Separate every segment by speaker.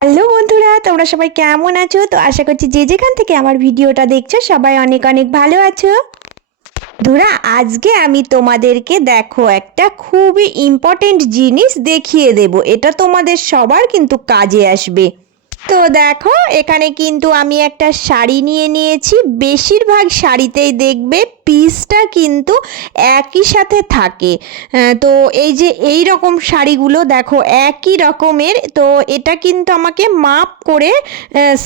Speaker 1: Hello বন্ধুরা, তোমরা সবাই কেমন আছো? তো আশা করছি যে যেখান থেকে আমার ভিডিওটা দেখছ, সবাই অনেক অনেক ভালো আছো। ধুরা আজকে আমি তোমাদেরকে দেখো একটা খুবই ইম্পর্টেন্ট জিনিস দেখিয়ে দেব। এটা তোমাদের সবার কিন্তু কাজে আসবে। তো দেখো, এখানে কিন্তু আমি একটা শাড়ি নিয়ে নিয়েছি। বেশিরভাগ শাড়িতেই দেখবে পিসটা কিন্তু একই সাথে থাকে। তো এই যে এই রকম শাড়িগুলো দেখো, একই রকমের, তো এটা কিন্তু আমাকে মাপ করে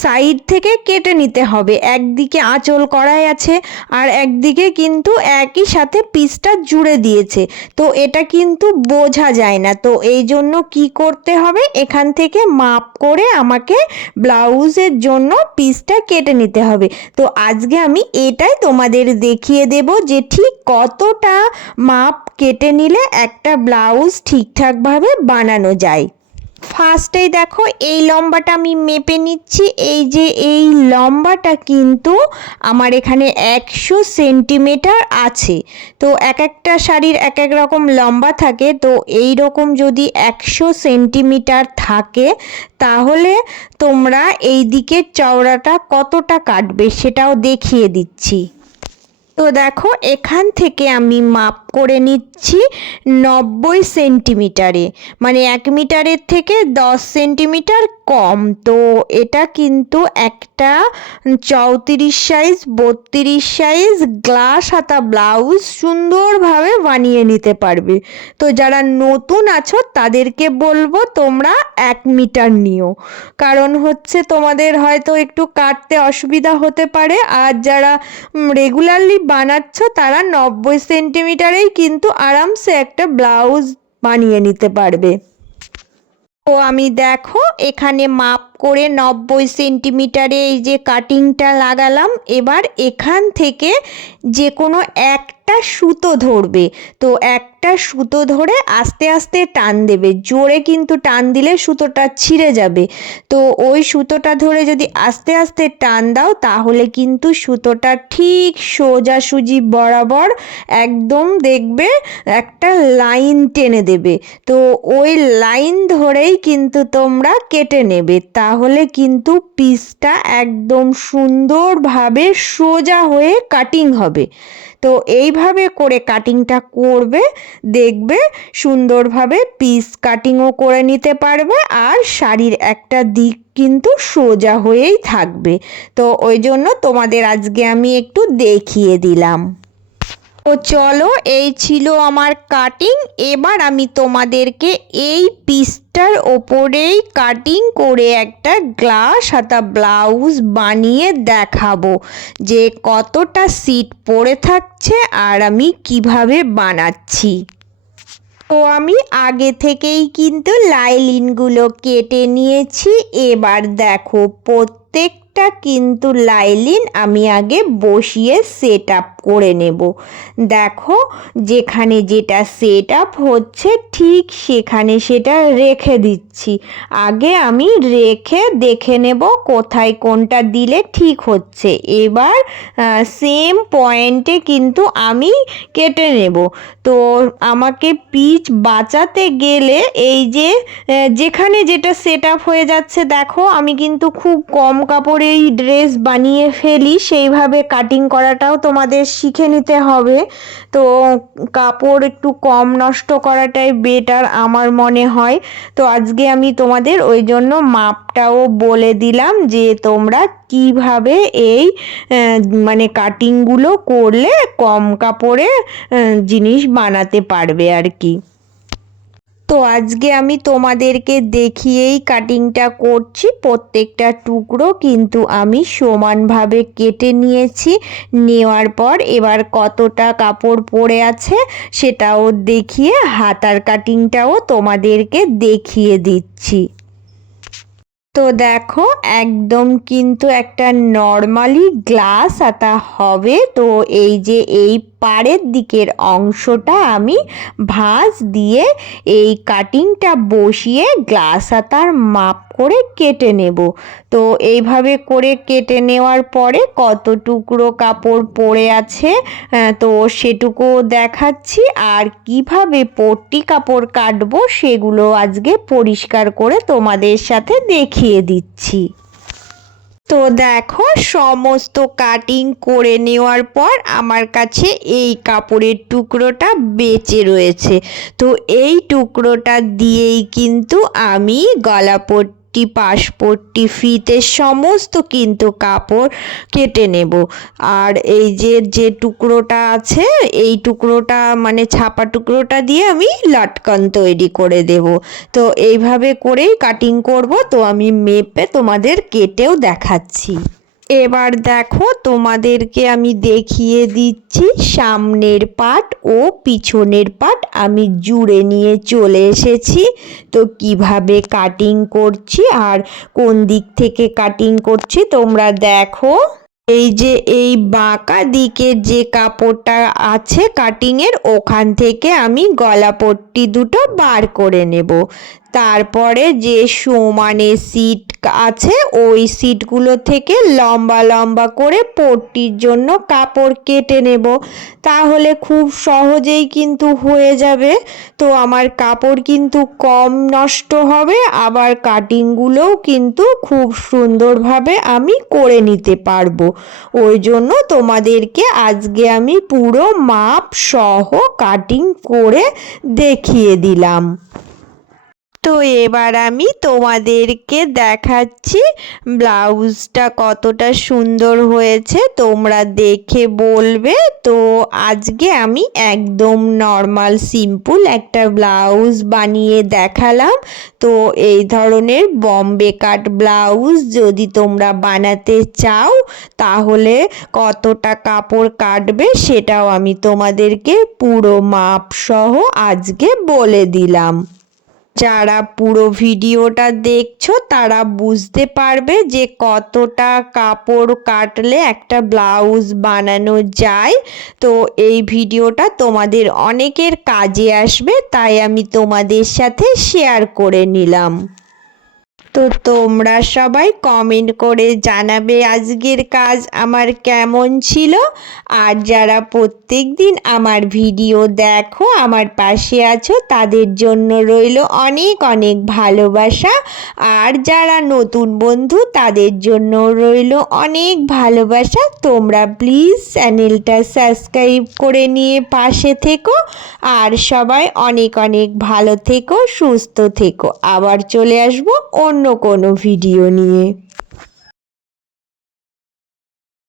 Speaker 1: সাইড থেকে কেটে নিতে হবে। একদিকে আঁচল করাই আছে আর একদিকে কিন্তু একই সাথে পিসটা জুড়ে দিয়েছে। তো এটা কিন্তু বোঝা যায় না। তো এই জন্য কি করতে হবে? এখান থেকে মাপ করে আমাকে ব্লাউজের জন্য পিসটা কেটে নিতে হবে। তো আজকে আমি এটাই তোমাদের দেখিয়ে দেব যে ঠিক কতটা মাপ কেটে নিলে একটা ব্লাউজ ঠিকঠাকভাবে বানানো যায়। ফার্স্টেই দেখো, এই লম্বাটা আমি মেপে নিচ্ছি। এই যে এই লম্বাটা কিন্তু আমার এখানে একশো সেন্টিমিটার আছে। তো এক একটা শাড়ির এক এক রকম লম্বা থাকে। তো এই রকম যদি একশো সেন্টিমিটার থাকে, তাহলে তোমরা এই দিকের চওড়াটা কতটা কাটবে সেটাও দেখিয়ে দিচ্ছি। তো দেখো, এখান থেকে আমি মাপ করে নিচ্ছি নব্বই সেন্টিমিটারে। মানে এক মিটারের থেকে দশ সেন্টিমিটার কম। তো এটা কিন্তু একটা চৌত্রিশ সাইজ, বত্রিশ সাইজ গ্লাস হাতা ব্লাউজ সুন্দরভাবে বানিয়ে নিতে পারবে। তো যারা নতুন আছো, তাদেরকে বলব তোমরা এক মিটার নিও। কারণ হচ্ছে তোমাদের হয়তো একটু কাটতে অসুবিধা হতে পারে। আর যারা রেগুলারলি বানাচ্ছ, তারা নব্বই সেন্টিমিটারেই কিন্তু আরামসে একটা ব্লাউজ বানিয়ে নিতে পারবে। তো আমি দেখো, এখানে মাপ করে নব্বই সেন্টিমিটারে এই যে কাটিংটা লাগালাম, এবার এখান থেকে যে কোনো একটা সুতো ধরবে। তো একটা সুতো ধরে আস্তে আস্তে টান দেবে। জোরে কিন্তু টান দিলে সুতোটা ছিঁড়ে যাবে। তো ওই সুতোটা ধরে যদি আস্তে আস্তে টান দাও, তাহলে কিন্তু সুতোটা ঠিক সোজাসুজি বরাবর একদম দেখবে একটা লাইন টেনে দেবে। তো ওই লাইন ধরেই কিন্তু তোমরা কেটে নেবে। তাহলে কিন্তু পিসটা একদম সুন্দরভাবে সোজা হয়ে কাটিং হবে। তো এইভাবে করে কাটিংটা করবে, দেখবে সুন্দরভাবে পিস কাটিংও করে নিতে পারবে আর শাড়ির একটা দিক কিন্তু সোজা হয়েই থাকবে। তো ওই জন্য তোমাদের আজকে আমি একটু দেখিয়ে দিলাম। তো চলো, এই ছিল আমার কাটিং এবার আমি তোমাদেরকে এই পিসটার ওপরেই কাটিং করে একটা গ্লাস হাতা ব্লাউজ বানিয়ে দেখাবো যে কতটা সিট পড়ে থাকছে আর আমি কীভাবে বানাচ্ছি। তো আমি আগে থেকেই কিন্তু লাইলিনগুলো কেটে নিয়েছি। এবার দেখো প্রত্যেকটা কিন্তু লাইলিন আমি আগে বসিয়ে সেট আপ করে নেব। দেখো, যেখানে যেটা সেট আপ হচ্ছে ঠিক সেখানে সেটা রেখে দিচ্ছি। আগে আমি রেখে দেখে নেব কোথায় কোনটা দিলে ঠিক হচ্ছে। এবার সেম পয়েন্টে কিন্তু আমি কেটে নেব। তো আমাকে পিচ বাঁচাতে গেলে এই যে যেখানে যেটা সেট আপ হয়ে যাচ্ছে, দেখো, আমি কিন্তু খুব কম কাপড়েই ড্রেস বানিয়ে ফেলি, সেইভাবে কাটিং করাটাও তোমাদের শিখে নিতে হবে। তো কাপড় একটু কম নষ্ট করাটাই বেটার আমার মনে হয়। তো আজকে আমি তোমাদের ওই জন্য মাপটাও বলে দিলাম যে তোমরা কীভাবে এই মানে কাটিংগুলো করলে কম কাপড়ে জিনিস বানাতে পারবে আর কি। তো আজকে আমি তোমাদেরকে দেখিয়েই কাটিংটা করছি। প্রত্যেকটা টুকরো কিন্তু আমি সমানভাবে কেটে নিয়েছি। নেওয়ার পর এবার কতটা কাপড় পড়ে আছে সেটাও দেখিয়ে হাতার কাটিংটাও তোমাদেরকে দেখিয়ে দিচ্ছি। তো দেখো, একদম কিন্তু একটা নর্মালি গ্লাস আতা হবে। তো এই যে এই পাড়ের দিকের অংশটা আমি ভাঁজ দিয়ে এই কাটিংটা বসিয়ে গ্লাস হাতার মাপ করে কেটে নেব। তো এইভাবে করে কেটে নেওয়ার পরে কত টুকরো কাপড় পড়ে আছে তো সেটুকু দেখাচ্ছি। আর কীভাবে পট্টি কাপড় কাটবো সেগুলো আজকে পরিষ্কার করে তোমাদের সাথে দেখিয়ে দিচ্ছি। তো দেখো, সমস্ত কাটিং করে নেওয়ার পর আমার কাছে এই কাপড়ের টুকরোটা বেঁচে রয়েছে। তো এই টুকরোটা দিয়েই কিন্তু আমি গলাপট্টি পাশপট্টি ফিতে সমস্ত কিন্তু কাপড় কেটে নেব। আর এই যে যে টুকরোটা আছে, এই টুকরোটা মানে ছাপা টুকরোটা দিয়ে আমি লাটকান তৈরি করে দেব। তো এইভাবে করেই কাটিং করব। তো আমি মেপে তোমাদের কেটেও দেখাচ্ছি। এবার দেখো তোমাদেরকে আমি দেখিয়ে দিচ্ছি সামনের পাট ও পিছনের পাট। আমি জুড়ে নিয়ে চলে এসেছি। তো কীভাবে কাটিং করছি আর কোন দিক থেকে কাটিং করছি তোমরা দেখো। এই যে এই বাঁকা দিকের যে কাপড়টা আছে কাটিংয়ের ওখান থেকে আমি গলাপট্টি দুটো বার করে নেব। তারপরে যে সমানে সিট আছে, ওই সিটগুলো থেকে লম্বা লম্বা করে পট্টির জন্য কাপড় কেটে নেব। তাহলে খুব সহজেই কিন্তু হয়ে যাবে। তো আমার কাপড় কিন্তু কম নষ্ট হবে, আবার কাটিংগুলোও কিন্তু খুব সুন্দরভাবে আমি করে নিতে পারব। ওই জন্য তোমাদেরকে আজকে আমি পুরো মাপ সহ কাটিং করে দেখিয়ে দিলাম। তো এবার আমি তোমাদেরকে দেখাচ্ছি ব্লাউজটা কতটা সুন্দর হয়েছে, তোমরা দেখে বলবে। তো আজকে আমি একদম নর্মাল সিম্পল একটা ব্লাউজ বানিয়ে দেখালাম। তো এই ধরনের বম্বে কাট ব্লাউজ যদি তোমরা বানাতে চাও, তাহলে কতটা কাপড় কাটবে সেটাও আমি তোমাদেরকে পুরো মাপ সহ আজকে বলে দিলাম। যারা পুরো ভিডিওটা দেখছ, তারা বুঝতে পারবে যে কতটা কাপড় কাটলে একটা ব্লাউজ বানানো যায়। তো এই ভিডিওটা তোমাদের অনেকের কাজে আসবে, তাই আমি তোমাদের সাথে শেয়ার করে নিলাম। তো তোমরা সবাই কমেন্ট করে জানাবে আজকের কাজ আমার কেমন ছিল। আর যারা প্রত্যেক দিন আমার ভিডিও দেখো, আমার পাশে আছো, তাদের জন্য রইল অনেক অনেক ভালোবাসা। আর যারা নতুন বন্ধু, তাদের জন্য রইল অনেক ভালোবাসা। তোমরা প্লিজ চ্যানেলটা সাবস্ক্রাইব করে নিয়ে পাশে থেকো। আর সবাই অনেক অনেক ভালো থেকো, সুস্থ থেকো। আবার চলে আসব অন্য কোনো ভিডিও নিয়ে।